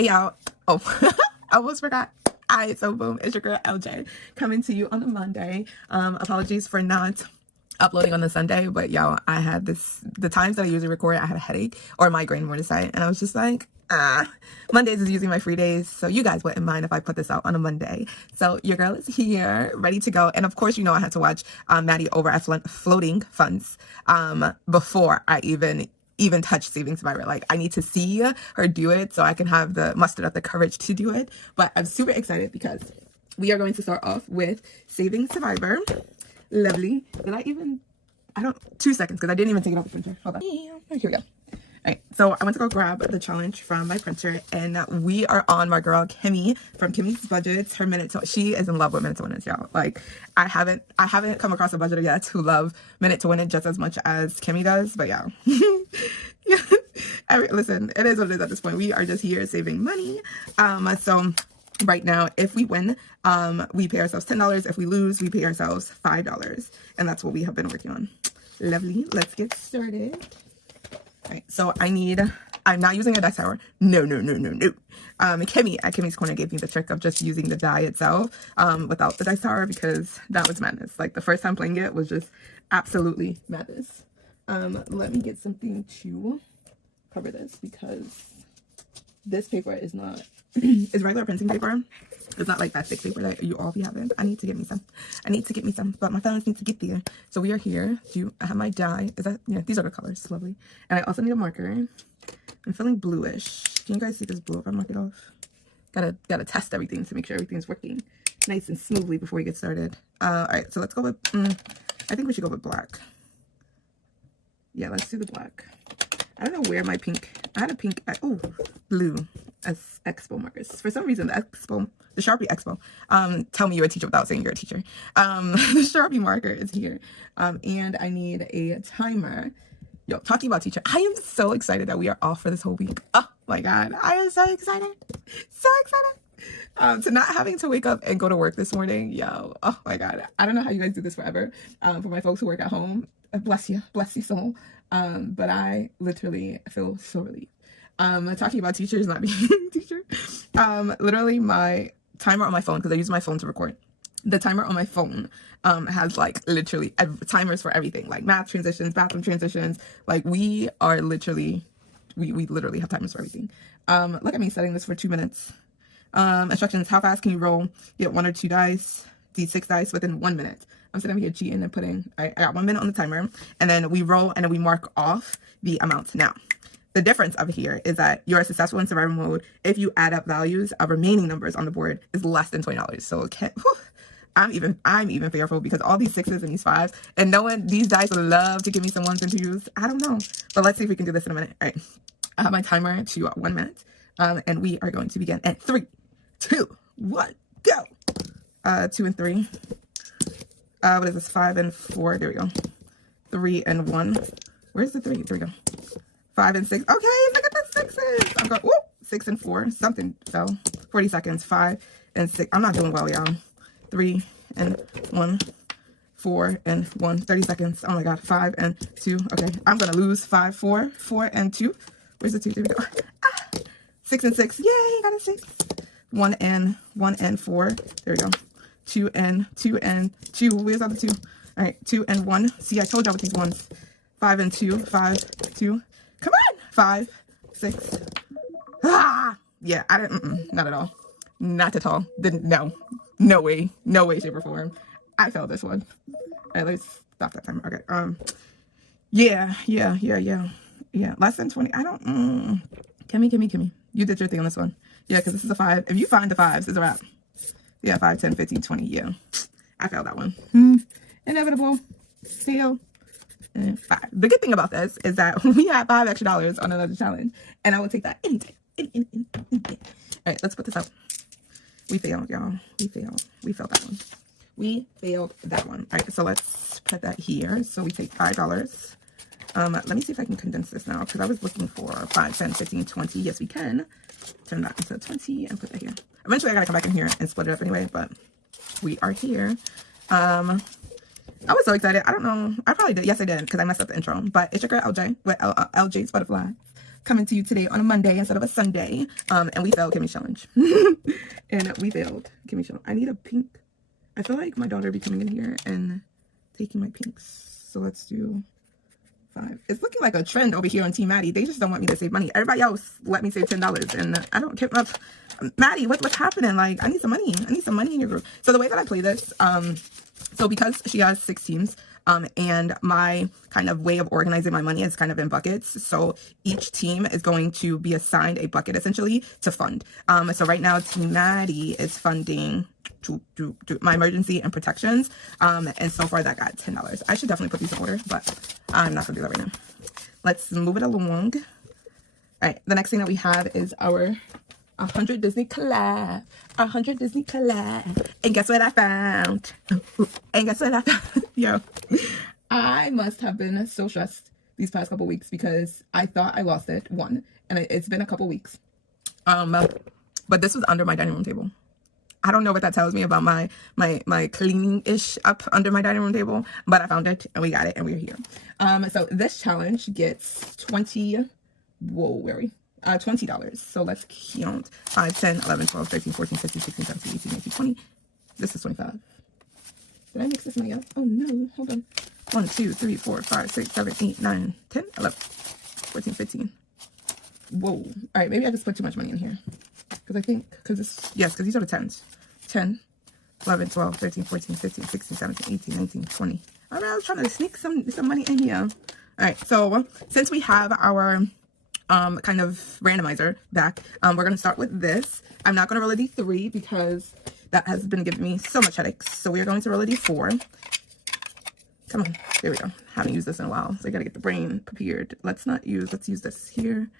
Hey y'all. Oh, I almost forgot. Alright, so boom, it's your girl LJ coming to you on a Monday. Apologies for not uploading on the Sunday, but y'all, I had the times that I usually record, I had a headache or a migraine more to say, and I was just like, Mondays is usually my free days, so you guys wouldn't mind if I put this out on a Monday. So your girl is here, ready to go, and of course, you know I had to watch Maddie over at Floating Funds before I even touch Saving Survivor. Like, I need to see her do it so I can have the muster up the courage to do it. But I'm super excited because we are going to start off with Saving Survivor. Lovely. I don't, 2 seconds because I didn't even take it off the printer. Hold on. Here we go. All right, so I went to go grab the challenge from my printer, and we are on my girl Kimmy from Kimmy's Budgets. Her minute to, she is in love with minute to win it, y'all. Like, I haven't come across a budgeter yet who love minute to win it just as much as Kimmy does. But yeah, listen, it is what it is at this point. We are just here saving money. So right now, if we win, we pay ourselves $10. If we lose, we pay ourselves $5, and that's what we have been working on. Lovely. Let's get started. Right, so I'm not using a dice tower. No. Kimmy at Kimmy's Corner gave me the trick of just using the die itself without the dice tower, because that was madness. Like, the first time playing it was just absolutely madness. Let me get something to cover this, because this paper is not, it's regular printing paper. It's not like that thick paper that you all be having. I need to get me some, but my fellows need to get there. So we are here. I have my die. Yeah, these are the colors. Lovely. And I also need a marker. I'm feeling bluish. Can you guys see this blue if I mark it off? Gotta test everything to make sure everything's working nice and smoothly before we get started. All right, so let's go with, I think we should go with black. Yeah, let's do the black. I don't know where my pink, I had a pink, blue as Expo markers. For some reason, the Sharpie Expo, tell me you're a teacher without saying you're a teacher. The Sharpie marker is here. And I need a timer. Yo, talking about teacher, I am so excited that we are off for this whole week. Oh my God, I am so excited. So excited. To not having to wake up and go to work this morning, yo, oh my God. I don't know how you guys do this forever. For my folks who work at home, bless you soul. But I literally feel so relieved. Talking about teachers not being a teacher. Literally my timer on my phone, because I use my phone to record. The timer on my phone has like literally timers for everything, like math transitions, bathroom transitions. Like, we literally have timers for everything. Look at me setting this for 2 minutes. Instructions: how fast can you roll? Get 1 or 2 dice, D6 dice within 1 minute. I'm sitting here cheating and putting, I got 1 minute on the timer, and then we roll and then we mark off the amount. Now, the difference of here is that you're successful in survival mode if you add up values of remaining numbers on the board is less than $20. So I'm even fearful, because all these 6s and these 5s, and knowing these dice would love to give me some 1s and 2s. I don't know, but let's see if we can do this in a minute. All right, I have my timer to 1 minute, and we are going to begin at 3, 2, 1, go. 2 and 3. What is this? 5 and 4. There we go. 3 and 1. Where's the 3? There we go. 5 and 6. Okay, look at the 6s. I'm going, 6 and 4. Something fell. 40 seconds. 5 and 6. I'm not doing well, y'all. 3 and 1. 4 and 1. 30 seconds. Oh my God. 5 and 2. Okay, I'm going to lose. 5, 4. 4 and 2. Where's the 2? There we go. 6 and 6. Yay, got a 6. 1 and 4. There we go. 2 and 2 and 2. Where's the other 2? All right, 2 and 1. See, I told y'all with these ones. 5 and 2. 5, 2. Come on. 5, 6. Yeah, I didn't. Not at all. Not at all. Didn't. No way. No way, shape, or form. I failed this one. All right, let's stop that timer. Okay. Yeah. Less than 20. I don't. Kimmy. You did your thing on this one. Yeah, because this is a 5. If you find the 5s, it's a wrap. Yeah, 5, 10, 15, 20. Yeah, I failed that one. Inevitable. Fail. 5. The good thing about this is that we had $5 extra on another challenge, and I will take that any day. Any day. All right, let's put this up. We failed, y'all. We failed that one. All right, so let's put that here. So we take $5. Let me see if I can condense this now, because I was looking for 5, 10, 15, 20. Yes, we can. Turn that into 20 and put that here. Eventually, I gotta come back in here and split it up anyway, but we are here. I was so excited. I don't know. I probably did. Yes, I did, because I messed up the intro. But it's your girl LJ with LJ's Butterflies. coming to you today on a Monday instead of a Sunday. And we failed Kimmy's challenge. And we failed Kimmy's challenge. I need a pink. I feel like my daughter will be coming in here and taking my pinks. So let's do 5. It's looking like a trend over here on Team Maddie. They just don't want me to save money. Everybody else let me save $10, and I don't care. Maddie, what's happening? Like, I need some money. I need some money in your group. So the way that I play this, so because she has 6 teams, and my kind of way of organizing my money is kind of in buckets. So each team is going to be assigned a bucket essentially to fund. So right now, Team Maddie is funding to my emergency and protections. And so far that got $10. I should definitely put these in order, but I'm not gonna do that right now. Let's move it along. All right, the next thing that we have is our 100 Disney collab. 100 Disney collab. And guess what I found? And guess what I found? Yo, I must have been so stressed these past couple weeks because I thought I lost it, one, and it's been a couple weeks. But this was under my dining room table. I don't know what that tells me about my cleaning-ish up under my dining room table, but I found it and we got it and we're here. So this challenge gets $20. So let's count. 5, 10, 11, 12, 13, 14, 15, 16, 17, 18, 19, 20. This is 25. Did I mix this money up? Oh no, hold on. 1, 2, 3, 4, 5, 6, 7, 8, 9, 10, 11, 14, 15. Whoa. All right, maybe I just put too much money in here. Because because these are the 10s. 10, 11, 12, 13, 14, 15, 16, 17, 18, 19, 20. All right, I was trying to sneak some money in here. All right, so since we have our kind of randomizer back, we're going to start with this. I'm not going to roll a D3 because that has been giving me so much headaches. So we are going to roll a D4. Come on, there we go. Haven't used this in a while, so I got to get the brain prepared. Let's use this here.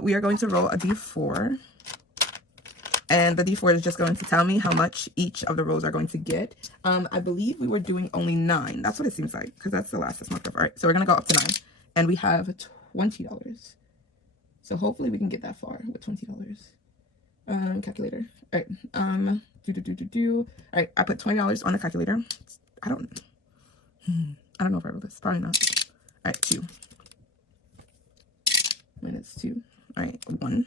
We are going to roll a D4. And the D4 is just going to tell me how much each of the rows are going to get. I believe we were doing only 9. That's what it seems like, because that's the last that's marked up. All right, so we're going to go up to 9. And we have $20. So hopefully we can get that far with $20. Calculator. All right. All right, I put $20 on the calculator. I don't know if I wrote this. Probably not. All right, 2. Minus 2. All right, 1.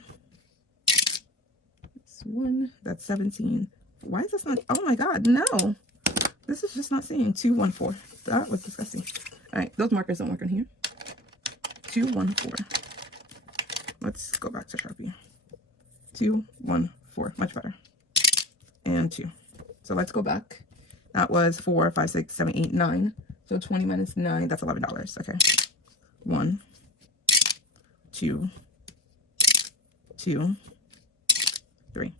1, that's 17. Why is this not? Oh my god, no, this is just not saying 2, 1, 4. That was disgusting. All right, those markers don't work in here. 2, 1, 4. Let's go back to Sharpie. 2, 1, 4, much better. And 2. So let's go back. That was 4, 5, 6, 7, 8, 9. So 20 minus 9, that's $11. Okay. 1, 2, 2, 3.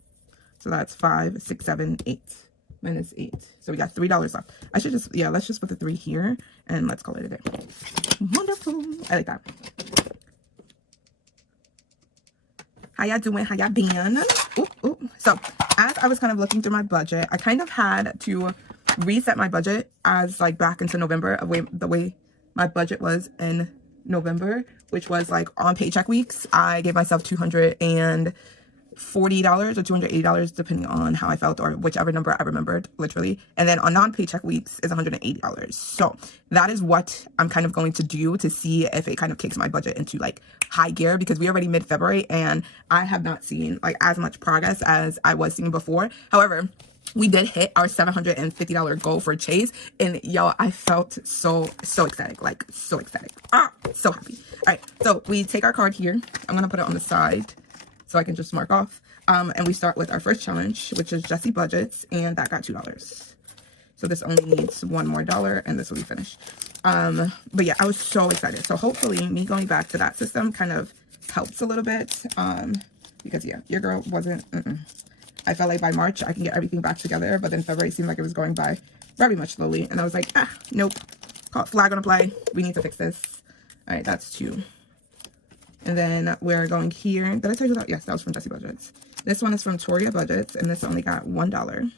So that's 5, 6, 7, 8 minus 8. So we got $3 left. I should just, let's just put the 3 here and let's call it a day. Wonderful. I like that. How y'all doing? How y'all been? Ooh. So as I was kind of looking through my budget, I kind of had to reset my budget as like back into November of the way my budget was in November, which was like on paycheck weeks. I gave myself $240 or $280 depending on how I felt or whichever number I remembered, literally. And then on non-paycheck weeks is $180. So that is what I'm kind of going to do to see if it kind of kicks my budget into like high gear, because we're already mid-February and I have not seen like as much progress as I was seeing before. However, we did hit our $750 goal for Chase, and y'all, I felt so ecstatic, like so ecstatic. So happy. All right, so we take our card here. I'm gonna put it on the side so I can just mark off. And we start with our first challenge, which is Jessie Budgets, and that got $2. So this only needs $1 more, and this will be finished. But yeah, I was so excited. So hopefully me going back to that system kind of helps a little bit. Because yeah, your girl wasn't, I felt like by March I can get everything back together, but then February seemed like it was going by very much slowly. And I was like, nope, flag on a play. We need to fix this. All right, that's 2. And then we're going here. Did I tell you that? Yes, that was from Jessie Budgets. This one is from Toria Budgets, and this only got $1.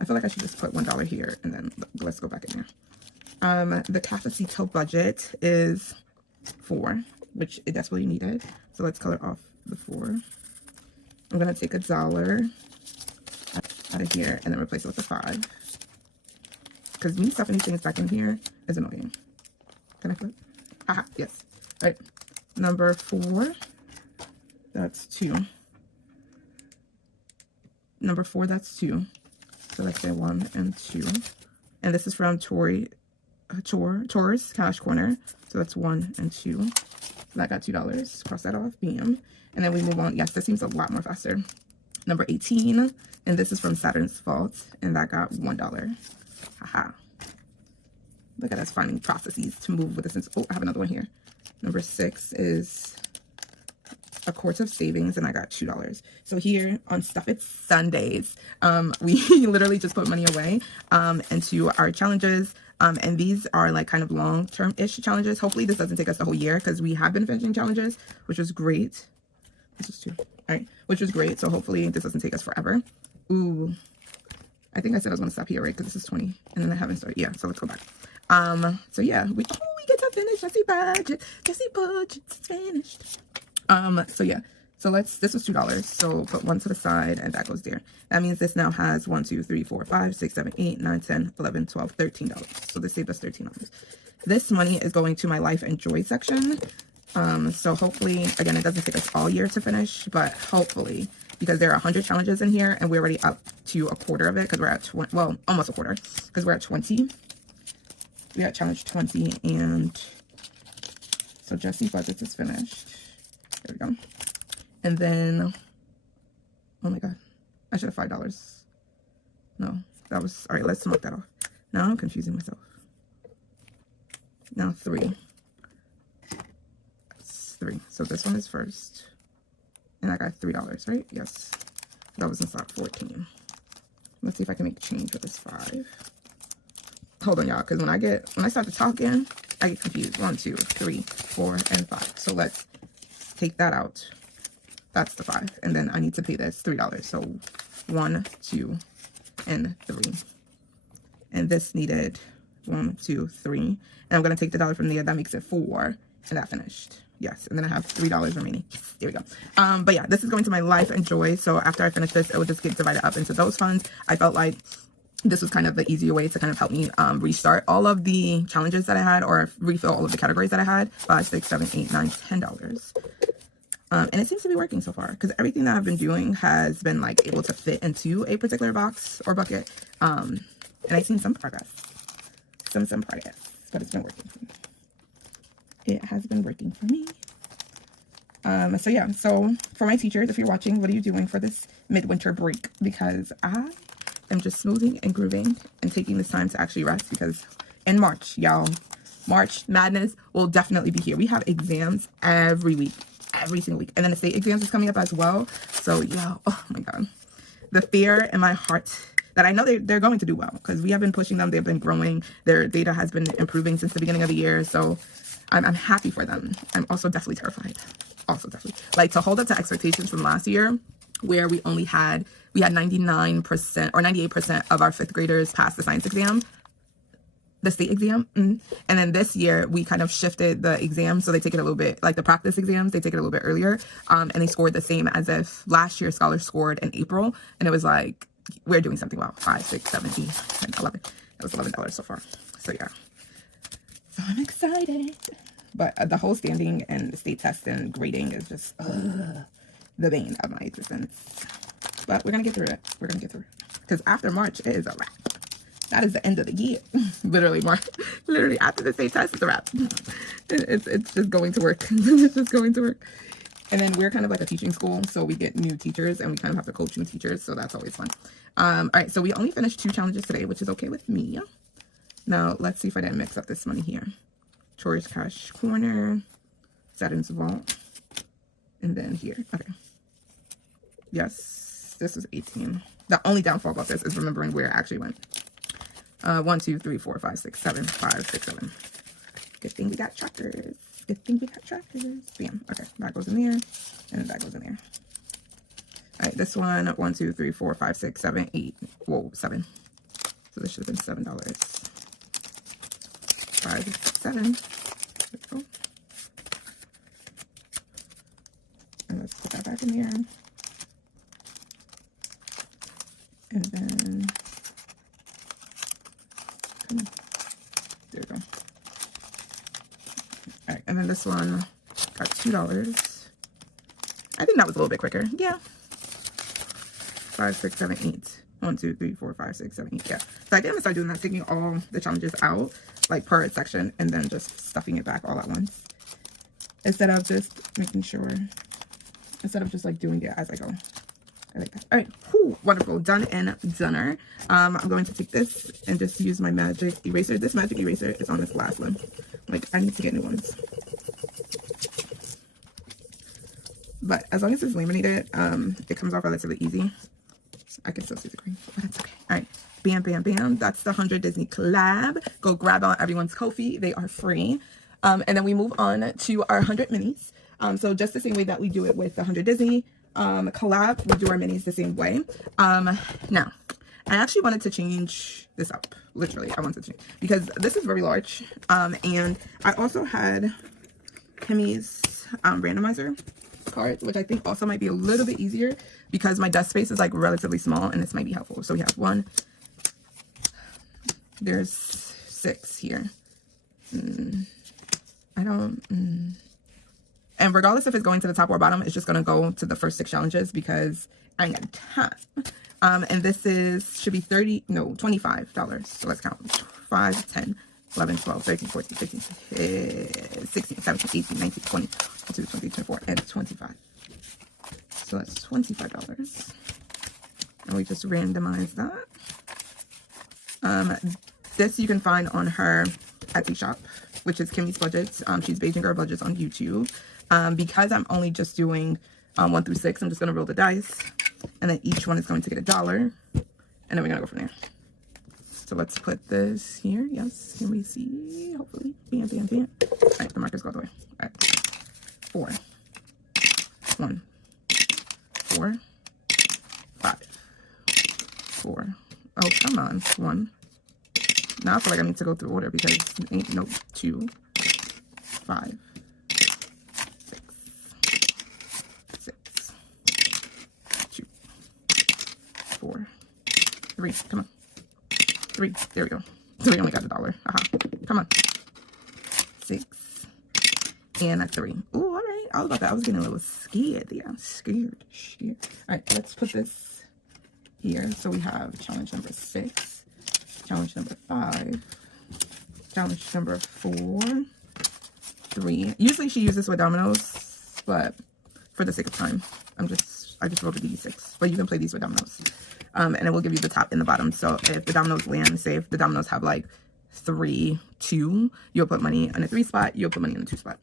I feel like I should just put $1 here, and then let's go back in there. The Cafecito budget is 4, which it desperately needed. So let's color off the 4. I'm going to take $1 out of here and then replace it with a 5. Because me stuffing these things back in here is annoying. Can I flip? Aha, yes. All right. Number 4, that's 2. Number 4, that's 2. So let's say 1 and 2. And this is from Tours Cash Corner. So that's 1 and 2. So that got $2. Cross that off. Bam. And then we move on. Yes, this seems a lot more faster. Number 18. And this is from Saturn's Vault. And that got $1. Haha. Look at us finding processes to move with this. Oh, I have another one here. Number 6 is a Course of Savings, and I got $2. So here on Stuff It's Sundays, we literally just put money away into our challenges. And these are like kind of long-term-ish challenges. Hopefully this doesn't take us the whole year because we have been finishing challenges, which was great. This is 2. All right, which was great. So hopefully this doesn't take us forever. Ooh, I think I said I was going to stop here, right? Because this is 20, and then I haven't started. Yeah, so let's go back. So yeah, we get to finish Jessie Budget. Jessie Budget's finished. So yeah, so this was $2. So put 1 to the side, and that goes there. That means this now has 1, 2, 3, 4, 5, 6, 7, 8, 9, 10, 11, 12, $13. So this saved us $13. This money is going to my Life and Joy section. So hopefully, again, it doesn't take us all year to finish, but hopefully, because there are 100 challenges in here, and we're already up to a quarter of it, because we're at 20, well, almost a quarter, because we're at 20. We got challenge 20, and so Jessie Budgets is finished. There we go. And then, oh my god, I should have $5. No, that was, all right, let's mark that off. Now I'm confusing myself. Now 3. That's 3. So this one is first. And I got $3, right? Yes. That was in stock 14. Let's see if I can make change with this 5. Hold on, y'all, because when I start to talk in, I get confused. 1, 2, 3, 4, and 5. So let's take that out. That's the 5. And then I need to pay this $3. So 1, 2, and 3. And this needed 1, 2, 3. And I'm going to take the dollar from there. That makes it 4. And that finished. Yes. And then I have $3 remaining. Yes, there we go. But yeah, this is going to my Life and Joy. So after I finish this, it will just get divided up into those funds. I felt like this was kind of the easier way to kind of help me restart all of the challenges that I had, or refill all of the categories that I had. 5, 6, 7, 8, 9, $10. And it seems to be working so far, because everything that I've been doing has been like able to fit into a particular box or bucket. And I've seen some progress, some progress, but it's been working for me. It has been working for me. So yeah, so for my teachers, if you're watching, what are you doing for this midwinter break? Because I am just smoothing and grooving and taking this time to actually rest, because in March, y'all, March Madness will definitely be here. We have exams every week, every single week. And then the state exams is coming up as well. So yeah, oh my God. The fear in my heart that I know they're going to do well, because we have been pushing them. They've been growing. Their data has been improving since the beginning of the year. So I'm happy for them. I'm also definitely terrified. Also definitely. Like, to hold up to expectations from last year, where we had 99% or 98% of our 5th graders pass the science exam, the state exam. And then this year we kind of shifted the exam, so they take it a little bit, like the practice exams, they take it a little bit earlier, and they scored the same as if last year's scholars scored in April. And it was like, we're doing something well. 5, 6, 7, 8, 10, 11. That was $11 so far. So yeah, so I'm excited. But the whole standing and state test and grading is just the bane of my existence. But we're gonna get through it. We're gonna get through it, because after March, it is a wrap. That is the end of the year. Literally, March. Literally, after the state test, it's a wrap. It's just going to work. It's just going to work. And then we're kind of like a teaching school, so we get new teachers, and we kind of have to coach new teachers, so that's always fun. All right, so we only finished 2 challenges today, which is okay with me. Now, let's see if I didn't mix up this money here. Tours Cash Corner, Saturn's Vault, and then here. Okay. Yes, this was 18. The only downfall about this is remembering where it actually went. 1, 2, 3, 4, 5, 6, 7, 5, 6, 7. Good thing we got trackers. Good thing we got trackers. Bam. Okay, that goes in there, and that goes in there. All right, this one, 1, 2, 3, 4, 5, 6, 7, 8. Whoa, 7. So this should have been $7. 5, 7. There we go. And let's put that back in there. And then, come on. There we go. All right, and then this one, got $2. I think that was a little bit quicker. Yeah. 5, 6, 7, 8. 1, 2, 3, 4, 5, 6, 7, 8. Yeah. So I think I'm gonna start doing that, taking all the challenges out, like per section, and then just stuffing it back all at once. Instead of just making sure, instead of just like doing it as I go. I like that. All right. Whew, wonderful. Done and doner. I'm going to take this and just use my magic eraser. This magic eraser is on this last one. Like, I need to get new ones. But as long as it's laminated, it comes off relatively easy. I can still see the green, but it's okay. All right. Bam, bam, bam. That's the 100 Disney collab. Go grab on everyone's Ko-fi. They are free. And then we move on to our 100 minis. So just the same way that we do it with the 100 Disney collab, we do our minis the same way. Now, I actually wanted to change this up. Literally, I wanted to change. Because this is very large. And I also had Kimmy's randomizer cards, which I think also might be a little bit easier because my desk space is like relatively small and this might be helpful. So we have 1. There's 6 here. And regardless if it's going to the top or bottom, it's just going to go to the first 6 challenges because I ain't got time. And this should be $25. So let's count. 5, 10, 11, 12, 13, 14, 15, 16, 17, 18, 19, 20, 22, 23, 24, and 25. So that's $25. And we just randomize that. This you can find on her Etsy shop, which is Kimmy's Budgets. She's Beijing Girl Budgets on YouTube. Because I'm only just doing 1 through 6, I'm just going to roll the dice. And then each one is going to get $1. And then we're going to go from there. So let's put this here. Yes, can we see? Hopefully. Bam, bam, bam. All right, the markers go all the way. All right. 4. 1. 4. 5. 4. Oh, come on. 1. Now I feel like I need to go through order because ain't no 2. 5. 6. 2. 4. 3. Come on. 3. There we go. So we only got $1. Come on. 6. And a 3. Ooh, all right. I was about that. I was getting a little scared there. Scared. All right, let's put this here. So we have challenge number 6, challenge number 5, challenge number 4, 3. Usually she uses with dominoes, but for the sake of time, I just rolled a D6. But you can play these with dominoes. And it will give you the top and the bottom. So if the dominoes land, say if the dominoes have like 3, 2, you'll put money on a 3 spot, you'll put money on a 2 spot.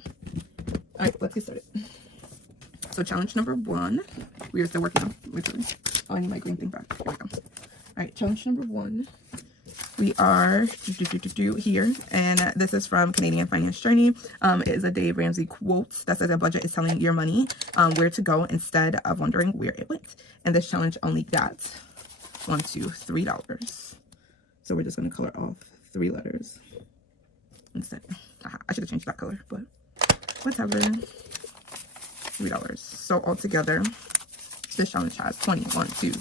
All right, let's get started. So challenge number 1, we are still working on, literally. Oh, I need my green thing back. There we go. All right, challenge number 1. We are here, and this is from Canadian Finance Journey. It is a Dave Ramsey quote that says a budget is telling your money where to go instead of wondering where it went. And this challenge only got $1, $2, $3. So we're just going to color off 3 letters instead. I should have changed that color, but whatever. $3. So altogether, this challenge has 20. 1, 2.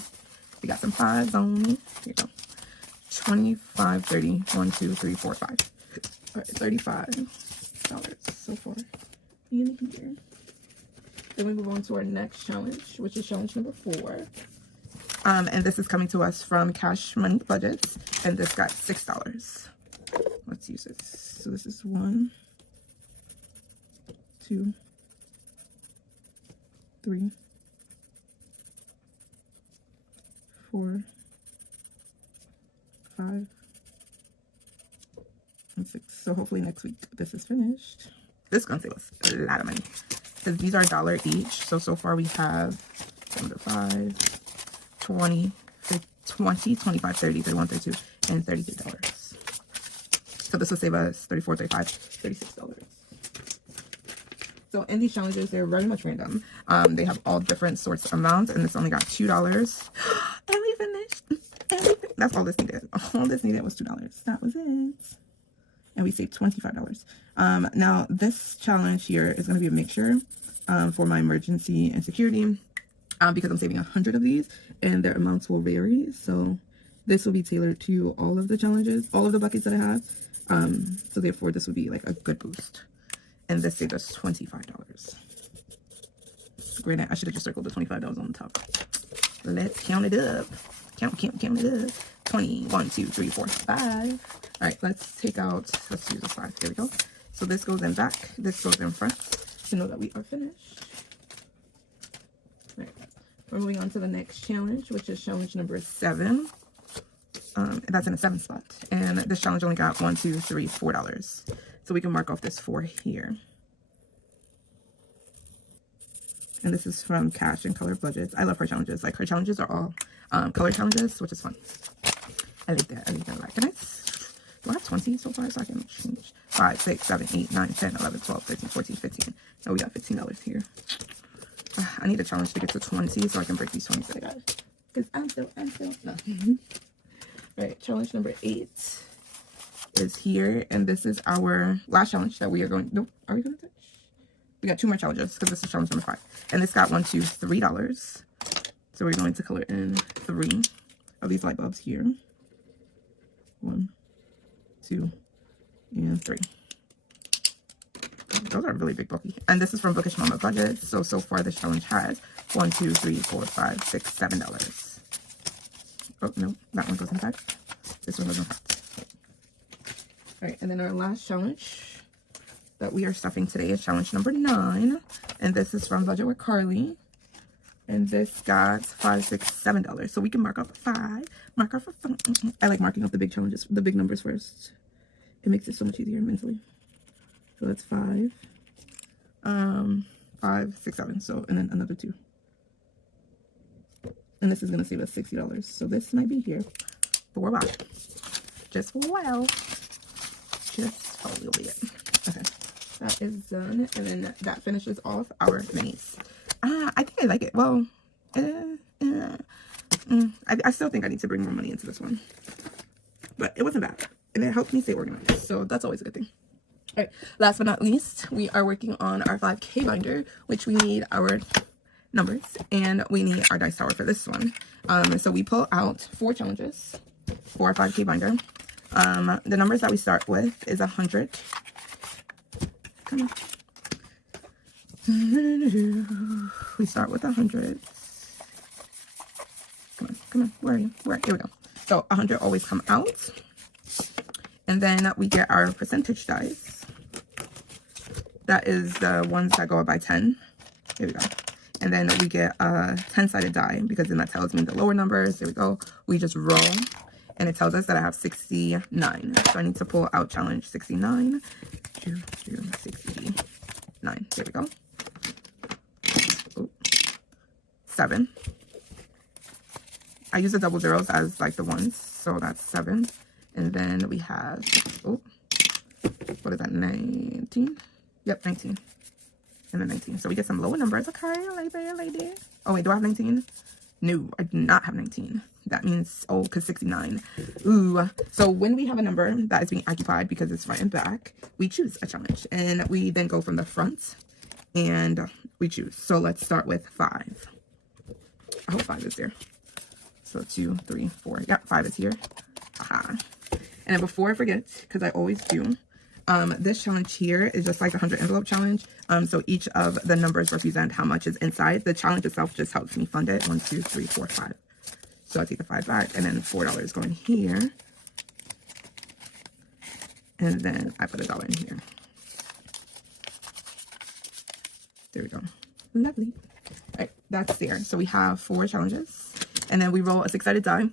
We got some 5s on it. Here you go. 25, 30. 1, 2, 3, 4, 5. All right, $35 so far in here. Then we move on to our next challenge, which is challenge number 4. And this is coming to us from Cash Money Budgets, and this got $6. Let's use this. So this is 1, 2, 3, 4, 5, and 6. So hopefully next week this is finished. This is gonna save us a lot of money because these are $1 each. So far we have 5, 20, 20, 25, 30, 31, 32, and $33. So this will save us $34, $35, $36. So in these challenges, they're very much random. They have all different sorts of amounts, and this only got $2. And we finished. That's all this needed. All this needed was $2. That was it. And we saved $25. Now, this challenge here is going to be a mixture for my emergency and security because I'm saving 100 of these, and their amounts will vary. So this will be tailored to all of the challenges, all of the buckets that I have. So therefore, this would be like a good boost. and this saved us $25. Granted, I should have just circled the $25 on the top. Let's count it up. Count it up. 20, 1, 2, 3, 4, 5. All right, let's use this 5. There we go. So this goes in back, this goes in front to know that we are finished. All right, we're moving on to the next challenge, which is challenge number 7. That's in a 7 spot. And this challenge only got $1, 2, 3, $4. So we can mark off this 4 here. And this is from Cash and Color Budgets. I love her challenges. Like, her challenges are all color challenges, which is fun. I like that. I like that a lot. Do I have 20 so far? So I can change 5, 6, 7, 8, 9, 10, 11, 12, 13, 14, 15. Oh, we got $15 here. I need a challenge to get to 20 so I can break these 20s that I got. Because I'm still, no. All right, challenge number 8 is here. And this is our last challenge that we are going, nope, are we going to touch? We got 2 more challenges because this is challenge number 5. And this got $1, 2, $3. So we're going to color in 3 of these light bulbs here. 1, 2, and 3. Those are really big, bulky. And this is from Bookish Mama Budgets. So far this challenge has $1, 2, 3, 4, 5, 6, $7. Oh, no, that one goes in back. This one goes in front. All right, and then our last challenge that we are stuffing today is challenge number 9. And this is from Budget with Carly. And this got $5, 6, $7. So we can mark off 5. Mark off 5. I like marking off the big challenges, the big numbers first. It makes it so much easier mentally. So that's 5. 5, 6, 7. So, and then another 2. And this is going to save us $60. So this might be here. But we're back. Just for a while. Just for a little bit. Okay. That is done. And then that finishes off our minis. I think I like it. Well, I still think I need to bring more money into this one. But it wasn't bad. And it helped me stay organized. So that's always a good thing. All right. Last but not least, we are working on our 5K binder, which we need our numbers. And we need our dice tower for this one. So we pull out 4 challenges for our 5K binder. The numbers that we start with is 100. Come on. We start with 100. Come on. Where are you? Here we go. So 100 always come out. And then we get our percentage dice. That is the ones that go up by 10. Here we go. And then we get a 10-sided die because then that tells me the lower numbers. There we go. We just roll. And it tells us that I have 69. So I need to pull out challenge 69. 69. There we go. 7. I use the double zeros as like the ones, so that's 7. And then we have, what is that, 19? Yep, 19. And then 19. So we get some lower numbers. Okay, lady. Oh, wait, do I have 19? No, I do not have 19. That means, because 69. Ooh. So when we have a number that is being occupied because it's front and back, we choose a challenge. And we then go from the front and we choose. So let's start with 5. I hope 5 is there. So 2, 3, 4. Yep, 5 is here. Aha. And then before I forget, because I always do, this challenge here is just like the 100 envelope challenge. So each of the numbers represent how much is inside. The challenge itself just helps me fund it. 1, 2, 3, 4, 5. So I take the 5 back, and then $4 going here. And then I put $1 in here. There we go. Lovely. All right, that's there. So we have 4 challenges. And then we roll a 6-sided die.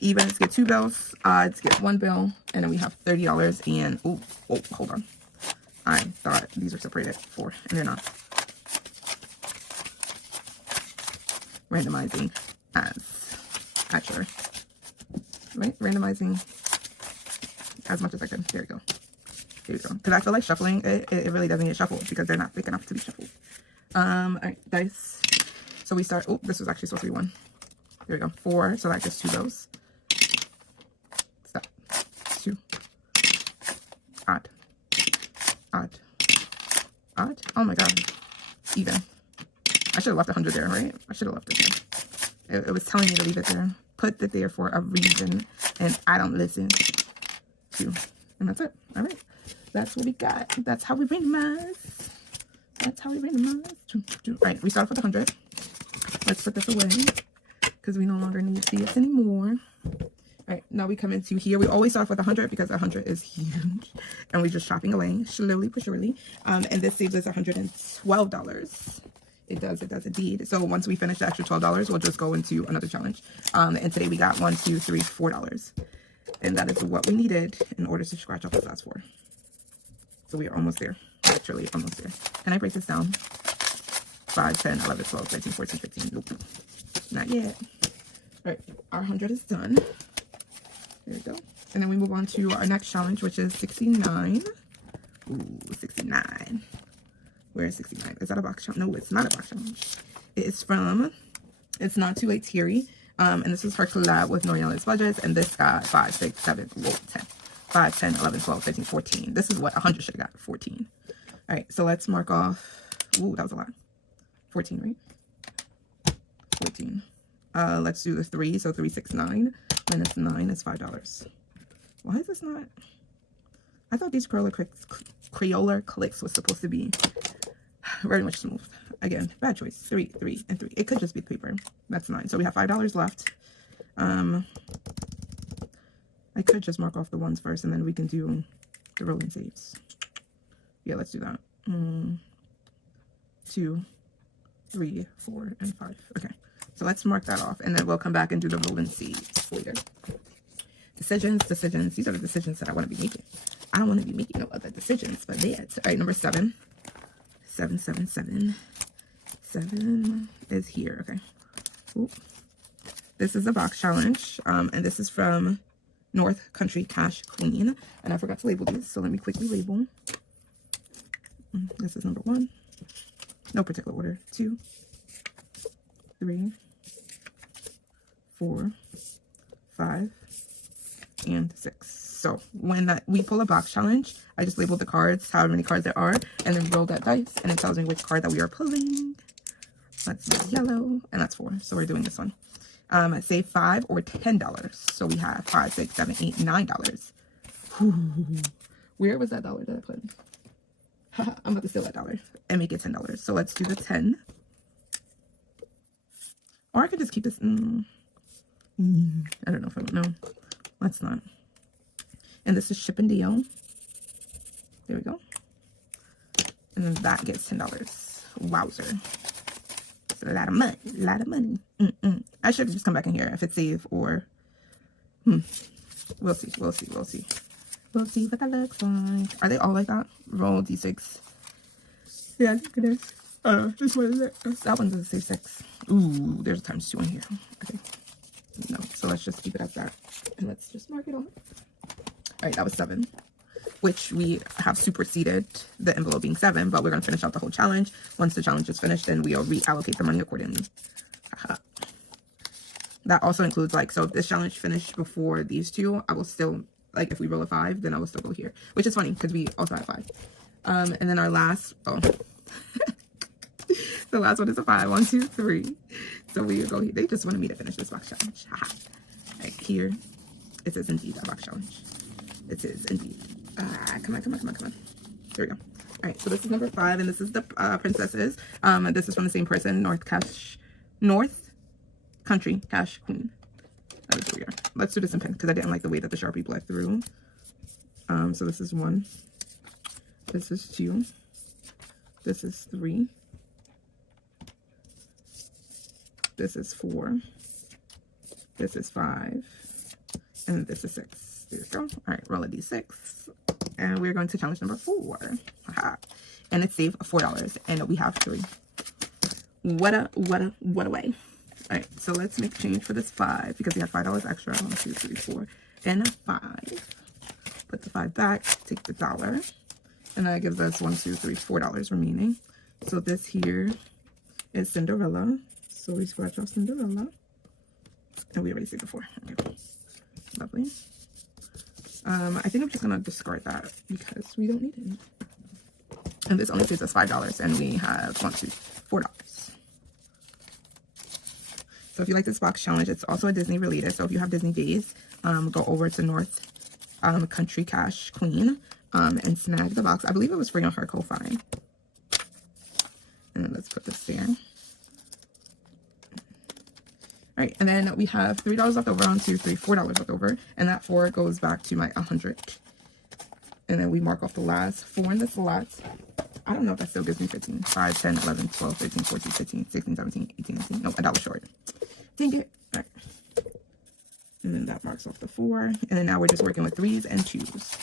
Evens get 2 bills. Odds get 1 bill. And then we have $30. And, oh, hold on. I thought these were separated 4, and they're not. Randomizing as actually. Right? Randomizing as much as I can. There we go. There we go. Because I feel like shuffling, it really doesn't get shuffled because they're not thick enough to be shuffled. Alright, dice. So we start, this was actually supposed to be 1. There we go. 4, so that gets 2 bills. Stop. 2. Odd. Oh my god. Even. I should have left 100 there, right? I should have left it there. It was telling me to leave it there. Put it there for a reason, and I don't listen. 2. And that's it. All right. That's what we got. That's how we randomize. That's how we randomize. All right, we start off with 100. Let's put this away because we no longer need these anymore. All right, now we come into here. We always start off with 100 because 100 is huge, and we're just chopping away slowly but surely. And this saves us $112. It does indeed. So once we finish the extra $12, we'll just go into another challenge. And today we got $4. And that is what we needed in order to scratch off the last 4. So we are almost there. Literally almost there. Can I break this down? 5, 10, 11, 12, 13, 14, 15. Nope. Not yet. All right. Our 100 is done. There we go. And then we move on to our next challenge, which is 69. Ooh, 69. Where is 69? Is that a box challenge? No, it's not a box challenge. It is from It's Not Too Late Thierry. And this is her collab with LJ'sButterflies. And this got 5, 6, 7, 10. 5, 10, 11, 12, 13, 14. This is what 100 should have got. 14. All right, so let's mark off. Ooh, that was a lot. 14, right? 14. Let's do the 3. So 3, 6, 9. Minus 9 is $5. Why is this not? I thought these Crayola clicks was supposed to be very much smooth. Again, bad choice. 3, 3, and 3. It could just be the paper. That's 9. So we have $5 left. I could just mark off the ones first, and then we can do the rolling saves. Yeah, let's do that. 2, 3, 4, and 5. Okay, so let's mark that off, and then we'll come back and do the rolling saves later. Decisions. These are the decisions that I want to be making. I don't want to be making no other decisions but that. All right, number 7. 7, 7, 7. 7 is here. Okay. Ooh. This is a box challenge, and this is from North Country Cash Queen. And I forgot to label these, so let me quickly label. This is number 1. No particular order. 2, 3, 4, 5, and 6. So when we pull a box challenge, I just labeled the cards, however many cards there are, and then roll that dice, and it tells me which card that we are pulling. That's yellow, and that's 4. So we're doing this one. Save $5 or $10. So we have 5, 6, 7, 8, $9. Ooh. Where was that dollar that I put? I'm about to steal that dollar and make it $10. So let's do the 10. Or I could just keep this. I don't know if I don't know. Let's not. And this is Ship and Deal. There we go. And then that gets $10. Wowzer. It's a lot of money. A lot of money. I should just come back in here if it's save or... We'll see. We'll see. We'll see. We'll see what that looks like. Are they all like that? Roll D6. Yeah, look at this. This one is it. That one doesn't say 6. Ooh, there's a times 2 in here. Okay. No, so let's just keep it at that. And let's just mark it off. All right, that was 7, which we have superseded the envelope being 7, but we're going to finish out the whole challenge. Once the challenge is finished, then we'll reallocate the money accordingly. That also includes, like, so if this challenge finished before these 2, I will still, like, if we roll a 5, then I will still go here, which is funny because we also have 5. And then our last, the last one is a 5. 1, 2, 3. So we go here. They just wanted me to finish this box challenge. Right here, it says indeed a box challenge. It is indeed. Come on. There we go. All right, so this is number 5, and this is the princesses. This is from the same person, North Country Cash Queen. That is who we are. Let's do this in pen because I didn't like the way that the Sharpie bled through. So this is 1. This is 2. This is 3. This is 4. This is 5. And this is 6. There we go. All right, roll a d6. And we're going to challenge number 4. And it's save $4. And we have 3. What a way. All right, so let's make change for this 5 because we have $5 extra. 1, 2, 3, 4, and 5. Put the 5 back, take the $1. And that gives us $1, 2, 3, $4 remaining. So this here is Cinderella. So we scratch off Cinderella. And we already saved the 4. Okay. Lovely. I think I'm just going to discard that because we don't need it. And this only saves us $5. And we have $1, 2, $4. So if you like this box challenge, it's also a Disney related. So if you have Disney days, go over to North Country Cash Queen. and snag the box. I believe it was free on her Ko-Fi. And then let's put this there. All right, and then we have $3 left over, $4 left over, and that 4 goes back to my 100. And then we mark off the last 4 in the slots. I don't know if that still gives me 15. 5, 10, 11, 12, 13, 14, 15, 16, 17, 18, 19. No, $1 short. Dang it. All right. And then that marks off the 4. And then now we're just working with 3s and 2s.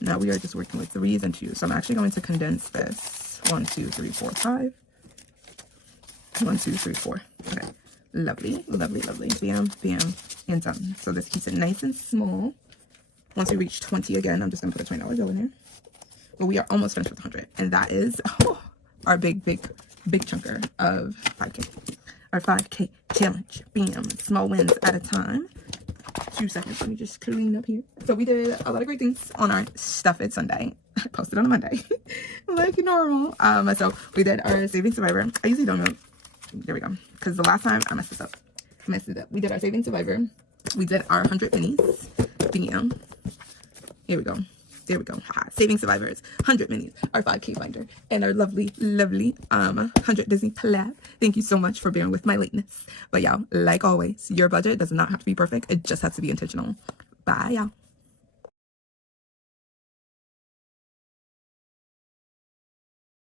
Now we are just working with 3s and 2s. So I'm actually going to condense this. 1, 2, 3, 4, 5. 1, 2, 3, 4. Okay. Lovely, lovely, lovely. Bam, bam, and done. So this keeps it nice and small. Once we reach 20 again, I'm just going to put a $20 bill in there. But we are almost finished with 100. And that is our big chunker of 5K. Our 5K challenge. Bam. Small wins at a time. 2 seconds. Let me just clean up here. So we did a lot of great things on our Stuff It Sunday. I posted on a Monday. Like normal. So we did our Saving Survivor. I usually don't know. There we go. Because the last time I messed this up. We did our Saving Survivor. We did our 100 minis. Bam. Here we go. There we go. Saving Survivors. 100 minis. Our 5K binder. And our lovely, lovely 100 Disney collab. Thank you so much for bearing with my lateness. But y'all, like always, your budget does not have to be perfect. It just has to be intentional. Bye, y'all.